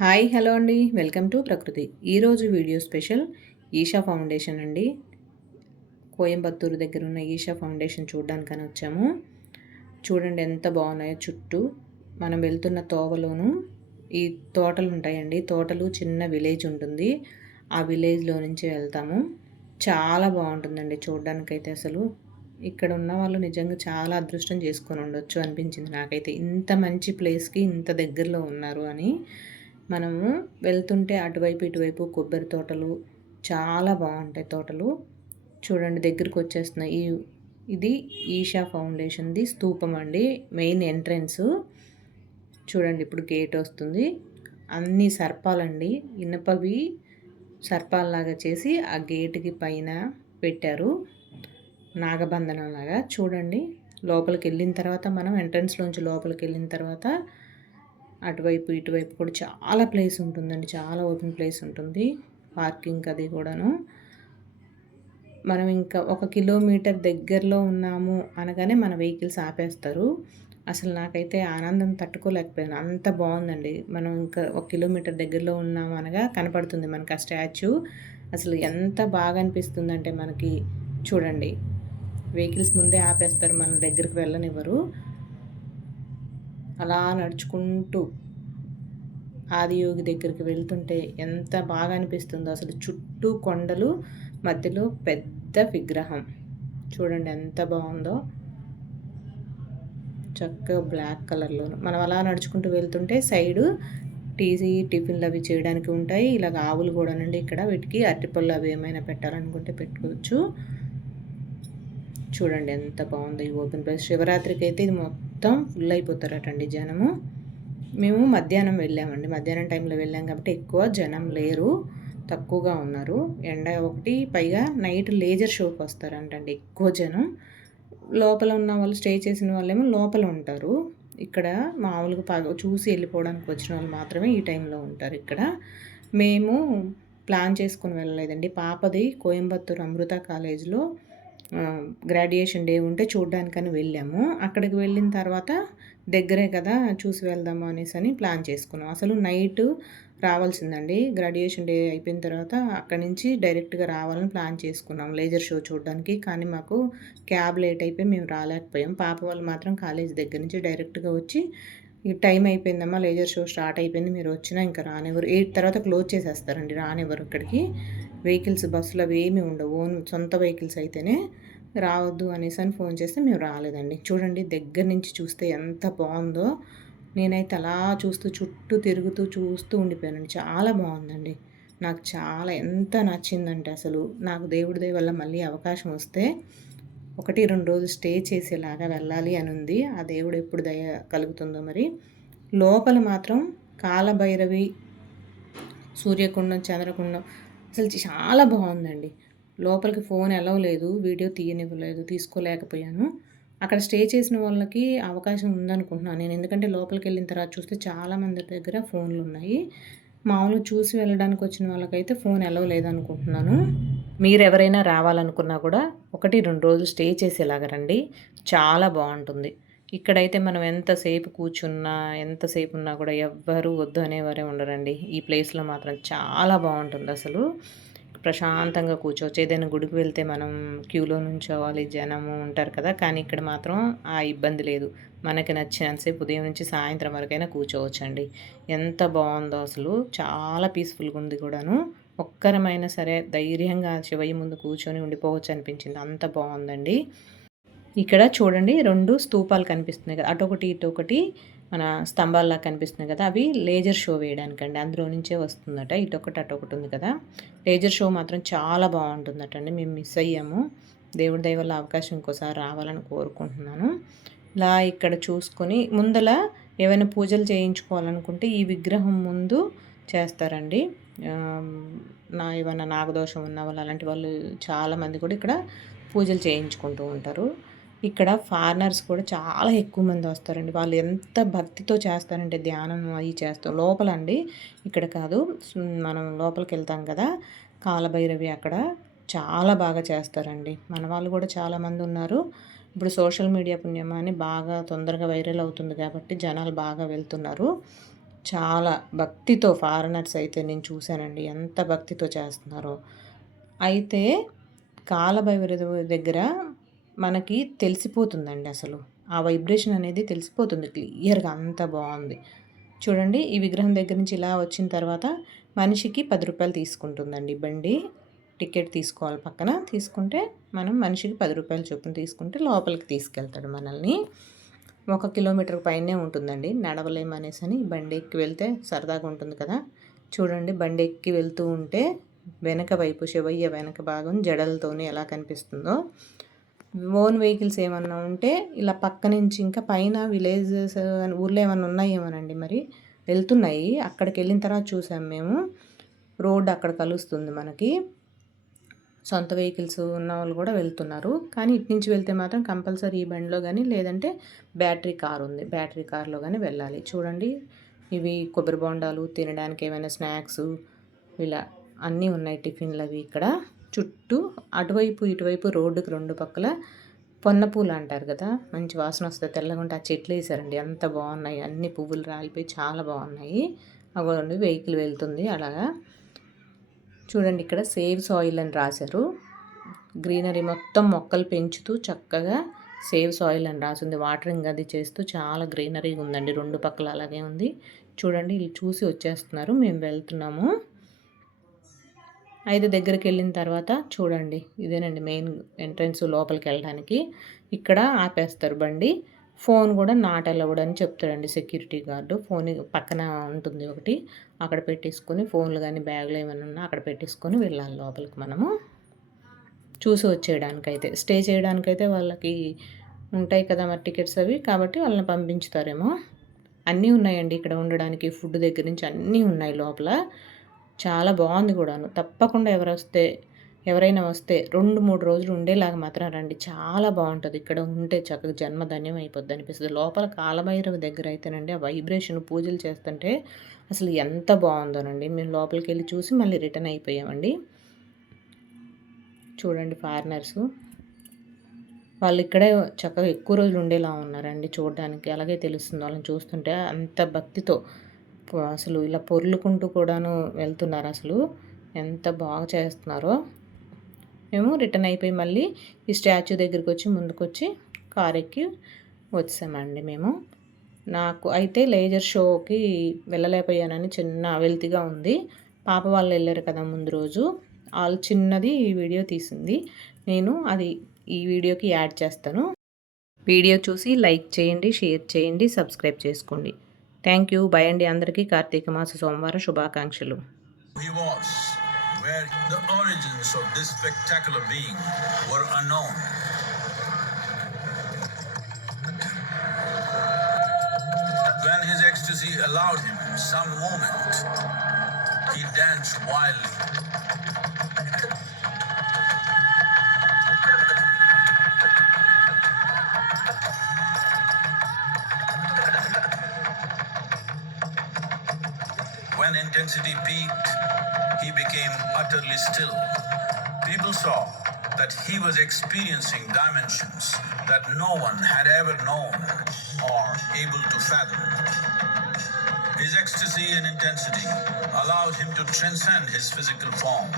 Hi hello అండి, welcome to ప్రకృతి. ఈరోజు వీడియో స్పెషల్ ఈషా ఫౌండేషన్ అండి. కోయంబత్తూరు దగ్గర ఉన్న ఈషా ఫౌండేషన్ చూడడానికని వచ్చాము. చూడండి ఎంత బాగున్నాయో. చుట్టూ మనం వెళ్తున్న తోవలోను ఈ తోటలు ఉంటాయండి. తోటలు చిన్న విలేజ్ ఉంటుంది. ఆ విలేజ్లో నుంచి వెళ్తాము. చాలా బాగుంటుందండి చూడడానికైతే. అసలు ఇక్కడ ఉన్న వాళ్ళు నిజంగా చాలా అదృష్టం చేసుకొని ఉండొచ్చు అనిపించింది నాకైతే. ఇంత మంచి ప్లేస్కి ఇంత దగ్గరలో ఉన్నారు అని. మనము వెళ్తుంటే అటువైపు ఇటువైపు కొబ్బరి తోటలు చాలా బాగుంటాయి. తోటలు చూడండి దగ్గరికి వచ్చేస్తున్నాయి. ఇది ఈషా ఫౌండేషన్ది స్తూపం అండి. మెయిన్ ఎంట్రన్స్ చూడండి. ఇప్పుడు గేట్ వస్తుంది. అన్ని సర్పాలండి, ఇనపవి సర్పాలలాగా చేసి ఆ గేటుకి పైన పెట్టారు, నాగబంధనం లాగా. చూడండి లోపలికి వెళ్ళిన తర్వాత, మనం ఎంట్రన్స్లోంచి లోపలికి వెళ్ళిన తర్వాత అటువైపు ఇటువైపు కూడా చాలా ప్లేస్ ఉంటుందండి. చాలా ఓపెన్ ప్లేస్ ఉంటుంది. పార్కింగ్ అది కూడాను. మనం ఇంకా 1 కిలోమీటర్ దగ్గరలో ఉన్నాము అనగానే మన వెహికల్స్ ఆపేస్తారు. అసలు నాకైతే ఆనందం తట్టుకోలేకపోయాను. అంత బాగుందండి. మనం ఇంకా 1 కిలోమీటర్ దగ్గరలో ఉన్నాము అనగా కనపడుతుంది మనకు ఆ స్టాచ్యూ. అసలు ఎంత బాగా అనిపిస్తుందంటే మనకి. చూడండి వెహికల్స్ ముందే ఆపేస్తారు, మన దగ్గరికి వెళ్ళనివ్వరు. అలా నడుచుకుంటూ ఆదియోగి దగ్గరికి వెళ్తుంటే ఎంత బాగా అనిపిస్తుందో అసలు. చుట్టూ కొండలు, మధ్యలో పెద్ద విగ్రహం. చూడండి ఎంత బాగుందో. చక్కగా బ్లాక్ కలర్లోను. మనం అలా నడుచుకుంటూ వెళ్తుంటే సైడు టిఫిన్లు అవి చేయడానికి ఉంటాయి. ఇలాగ ఆవులు కూడానండి ఇక్కడ. వీటికి అరటిపళ్ళు అవి ఏమైనా పెట్టాలనుకుంటే పెట్టుకోవచ్చు. చూడండి ఎంత బాగుందో ఈ ఓపెన్ ప్లేస్. శివరాత్రికి అయితే ఇది మొత్తం ఫుల్ అయిపోతారటండి జనము. మేము మధ్యాహ్నం వెళ్ళామండి. మధ్యాహ్నం టైంలో వెళ్ళాం కాబట్టి ఎక్కువ జనం లేరు, తక్కువగా ఉన్నారు. ఎండ ఒకటి, పైగా నైట్ లేజర్ షోకి వస్తారంటండి ఎక్కువ జనం. లోపల ఉన్న వాళ్ళు, స్టే చేసిన వాళ్ళేమో లోపల ఉంటారు. ఇక్కడ మామూలుగా చూసి వెళ్ళిపోవడానికి వచ్చిన వాళ్ళు మాత్రమే ఈ టైంలో ఉంటారు ఇక్కడ. మేము ప్లాన్ చేసుకుని వెళ్ళలేదండి. పాపది కోయంబత్తూరు అమృత కాలేజ్లో గ్రాడ్యుయేషన్ డే ఉంటే చూడడానికని వెళ్ళాము. అక్కడికి వెళ్ళిన తర్వాత దగ్గరే కదా చూసి వెళ్దాము అనేసి అని ప్లాన్ చేసుకున్నాం. అసలు నైట్ రావాల్సిందండి. గ్రాడ్యుయేషన్ డే అయిపోయిన తర్వాత అక్కడి నుంచి డైరెక్ట్గా రావాలని ప్లాన్ చేసుకున్నాం లేజర్ షో చూడడానికి. కానీ మాకు క్యాబ్ లేట్ అయిపోయి మేము రాలేకపోయాం. పాప వాళ్ళు మాత్రం కాలేజ్ దగ్గర నుంచి డైరెక్ట్గా వచ్చి, ఈ టైం అయిపోయిందమ్మా, లేజర్ షో స్టార్ట్ అయిపోయింది, మీరు వచ్చినా ఇంకా రానివ్వరు, 8 తర్వాత క్లోజ్ చేసేస్తారండి, రానివ్వరు ఇక్కడికి. వెహికల్స్ బస్సులు అవి ఏమి ఉండవు, ఓన్ సొంత వెహికల్స్ అయితేనే రావద్దు అనేసి అని ఫోన్ చేస్తే మేము రాలేదండి. చూడండి దగ్గర నుంచి చూస్తే ఎంత బాగుందో. నేనైతే అలా చుట్టూ తిరుగుతూ చూస్తూ ఉండిపోయానండి. చాలా బాగుందండి. నాకు చాలా ఎంత నచ్చిందంటే అసలు. నాకు దేవుడి దయ వల్ల మళ్ళీ అవకాశం వస్తే 1-2 రోజులు స్టే చేసేలాగా వెళ్ళాలి అని ఉంది. ఆ దేవుడు ఎప్పుడు దయ కలుగుతుందో మరి. లోపల మాత్రం కాలభైరవి, సూర్యకుండం, చంద్రకుండం అసలు చాలా బాగుందండి. లోపలికి ఫోన్ అలౌ లేదు, వీడియో తీయనివ్వలేదు, తీసుకోలేకపోయాను. అక్కడ స్టే చేసిన వాళ్ళకి అవకాశం ఉందనుకుంటున్నాను నేను. ఎందుకంటే లోపలికి వెళ్ళిన తర్వాత చూస్తే చాలామంది దగ్గర ఫోన్లు ఉన్నాయి. మామూలుగా చూసి వెళ్ళడానికి వచ్చిన వాళ్ళకైతే ఫోన్ అలౌ లేదనుకుంటున్నాను. మీరు ఎవరైనా రావాలనుకున్నా కూడా 1-2 రోజులు స్టే చేసేలాగా రండి. చాలా బాగుంటుంది. ఇక్కడైతే మనం ఎంతసేపు కూర్చున్నా, ఎంతసేపు ఉన్నా కూడా ఎవ్వరూ వద్దు అనేవారే ఉండరండి. ఈ ప్లేస్లో మాత్రం చాలా బాగుంటుంది అసలు. ప్రశాంతంగా కూర్చోవచ్చు. ఏదైనా గుడికి వెళ్తే మనం క్యూలో నుంచోవాలి, జనము ఉంటారు కదా. కానీ ఇక్కడ మాత్రం ఆ ఇబ్బంది లేదు. మనకి నచ్చినంతసేపు ఉదయం నుంచి సాయంత్రం వరకైనా కూర్చోవచ్చండి. ఎంత బాగుందో అసలు. చాలా పీస్ఫుల్గా ఉంది కూడాను. ఒక్కరమైనా సరే ధైర్యంగా శివయ్య ముందు కూర్చొని ఉండిపోవచ్చు అనిపించింది. అంత బాగుందండి. ఇక్కడ చూడండి 2 స్తూపాలు కనిపిస్తున్నాయి కదా, అటొకటి ఇటొకటి మన స్తంభాల్లా కనిపిస్తున్నాయి కదా, అవి లేజర్ షో వేయడానికండి. అందులో నుంచే వస్తుందట. ఇటొకటి అటొకటి ఉంది కదా. లేజర్ షో మాత్రం చాలా బాగుంటుందటండి. మేము మిస్ అయ్యాము. దేవుడి దయ వల్ల అవకాశం ఇంకోసారి రావాలని కోరుకుంటున్నాను. ఇలా ఇక్కడ చూసుకొని ముందల ఏమైనా పూజలు చేయించుకోవాలనుకుంటే ఈ విగ్రహం ముందు చేస్తారండి. ఏమైనా నాగదోషం ఉన్న వాళ్ళు, అలాంటి వాళ్ళు చాలామంది కూడా ఇక్కడ పూజలు చేయించుకుంటూ ఉంటారు. ఇక్కడ ఫారినర్స్ కూడా చాలా ఎక్కువ మంది వస్తారండి. వాళ్ళు ఎంత భక్తితో చేస్తారంటే ధ్యానం అవి చేస్తాం లోపల అండి, ఇక్కడ కాదు. మనం లోపలికి వెళ్తాం కదా, కాలభైరవి అక్కడ చాలా బాగా చేస్తారండి. మన వాళ్ళు కూడా చాలామంది ఉన్నారు. ఇప్పుడు సోషల్ మీడియా పుణ్యమా అని బాగా తొందరగా వైరల్ అవుతుంది కాబట్టి జనాలు బాగా వెళ్తున్నారు. చాలా భక్తితో ఫారినర్స్ అయితే నేను చూశానండి. ఎంత భక్తితో చేస్తున్నారో. అయితే కాలభైరవ దగ్గర మనకి తెలిసిపోతుందండి అసలు. ఆ వైబ్రేషన్ అనేది తెలిసిపోతుంది క్లియర్‌గా, అంత బావుంది. చూడండి, ఈ విగ్రహం దగ్గర నుంచి ఇలా వచ్చిన తర్వాత మనిషికి రూ. 10 తీసుకుంటుందండి బండి. టికెట్ తీసుకోవాలి పక్కన. తీసుకుంటే మనం మనిషికి రూ. 10 చొప్పున తీసుకుంటే లోపలికి తీసుకెళ్తాడు మనల్ని. 1 కిలోమీటర్ పైనే ఉంటుందండి. నడవలేమనేసని బండి ఎక్కి వెళ్తే సరదాగా ఉంటుంది కదా! చూడండి, బండి ఎక్కి వెళ్తూ ఉంటే వెనక వైపు శివయ్య వెనక భాగం జడలతోని ఎలా కనిపిస్తుందో. ఓన్ వెహికల్స్ ఏమన్నా ఉంటే ఇలా పక్క నుంచి ఇంకా పైన విలేజెస్ ఊర్లో ఏమన్నా ఉన్నాయేమోనండి మరి. వెళ్తున్నాయి. అక్కడికి వెళ్ళిన తర్వాత చూసాం మేము. రోడ్ అక్కడ కలుస్తుంది మనకి. సొంత వెహికల్స్ ఉన్న వాళ్ళు కూడా వెళ్తున్నారు. కానీ ఇటు నుంచి వెళ్తే మాత్రం కంపల్సరీ ఈ బండిలో కానీ, లేదంటే బ్యాటరీ కార్ ఉంది, బ్యాటరీ కార్లో కానీ వెళ్ళాలి. చూడండి, ఇవి కొబ్బరి బొండాలు, తినడానికి ఏమైనా స్నాక్స్, ఇలా అన్నీ ఉన్నాయి, టిఫిన్లు అవి ఇక్కడ. చుట్టూ అటువైపు ఇటువైపు రోడ్డుకి 2 పక్కల పొన్న పూలు అంటారు కదా, మంచి వాసన వస్తాయి, తెల్లగా ఉంటే ఆ చెట్లు వేసారండి, ఎంత బాగున్నాయి. అన్ని పువ్వులు రాలిపోయి చాలా బాగున్నాయి. అవి వెహికల్ వెళ్తుంది అలాగా. చూడండి, ఇక్కడ సేవ్ సాయిల్ అని రాశారు. గ్రీనరీ మొత్తం మొక్కలు పెంచుతూ చక్కగా సేవ్ సాయిల్ అని రాసింది. వాటరింగ్ అది చేస్తూ చాలా గ్రీనరీగా ఉందండి. 2 పక్కల అలాగే ఉంది. చూడండి, వీళ్ళు చూసి వచ్చేస్తున్నారు, మేము వెళ్తున్నాము. అయితే దగ్గరికి వెళ్ళిన తర్వాత చూడండి, ఇదేనండి మెయిన్ ఎంట్రన్స్ లోపలికి వెళ్ళడానికి. ఇక్కడ ఆపేస్తారు బండి. ఫోన్ కూడా నాట్ అలౌడ్ అని చెప్తాడండి సెక్యూరిటీ గార్డు. ఫోన్ పక్కన ఉంటుంది ఒకటి, అక్కడ పెట్టేసుకొని ఫోన్లు కానీ బ్యాగులు ఏమైనా ఉన్నా అక్కడ పెట్టేసుకొని వెళ్ళాలి లోపలికి మనము. చూసి వచ్చేయడానికైతే, స్టే చేయడానికైతే వాళ్ళకి ఉంటాయి కదా మరి టికెట్స్ అవి, కాబట్టి వాళ్ళని పంపించుతారేమో. అన్నీ ఉన్నాయండి ఇక్కడ ఉండడానికి, ఫుడ్ దగ్గర నుంచి అన్నీ ఉన్నాయి లోపల. చాలా బాగుంది కూడాను. తప్పకుండా ఎవరైనా వస్తే 2-3 రోజులు ఉండేలాగా మాత్రం రండి. చాలా బాగుంటుంది ఇక్కడ ఉంటే, చక్కగా జన్మధన్యం అయిపోద్ది అనిపిస్తుంది. లోపల కాలభైరవ దగ్గర అయితేనండి ఆ వైబ్రేషన్ పూజలు చేస్తుంటే అసలు ఎంత బాగుందోనండి. మేము లోపలికి వెళ్ళి చూసి మళ్ళీ రిటర్న్ అయిపోయామండి. చూడండి, ఫారినర్సు వాళ్ళు ఇక్కడే చక్కగా ఎక్కువ రోజులు ఉండేలా ఉన్నారండి చూడడానికి. అలాగే తెలుస్తుంది వాళ్ళని చూస్తుంటే. అంత భక్తితో అసలు ఇలా పొర్లుకుంటూ కూడాను వెళ్తున్నారు. అసలు ఎంత బాగా చేస్తున్నారో. మేము రిటర్న్ అయిపోయి మళ్ళీ ఈ స్టాచ్యూ దగ్గరికి వచ్చి ముందుకొచ్చి కార్ ఎక్కి వచ్చామండి మేము. నాకు అయితే లేజర్ షోకి వెళ్ళలేకపోయానని చిన్న వెల్తిగా ఉంది. పాప వాళ్ళు వెళ్ళారు కదా ముందు రోజు, వాళ్ళు చిన్నది వీడియో తీసింది. నేను అది ఈ వీడియోకి యాడ్ చేస్తాను. వీడియో చూసి లైక్ చేయండి, షేర్ చేయండి, సబ్స్క్రైబ్ చేసుకోండి. Thank you. బై అండి అందరికీ. కార్తీక మాస సోమవార శుభాకాంక్షలు. Where the origins of this spectacular being were unknown. When his ecstasy allowed him some moment, he danced wildly. When intensity peaked, he became utterly still. People saw that he was experiencing dimensions that no one had ever known or able to fathom. His ecstasy and intensity allowed him to transcend his physical form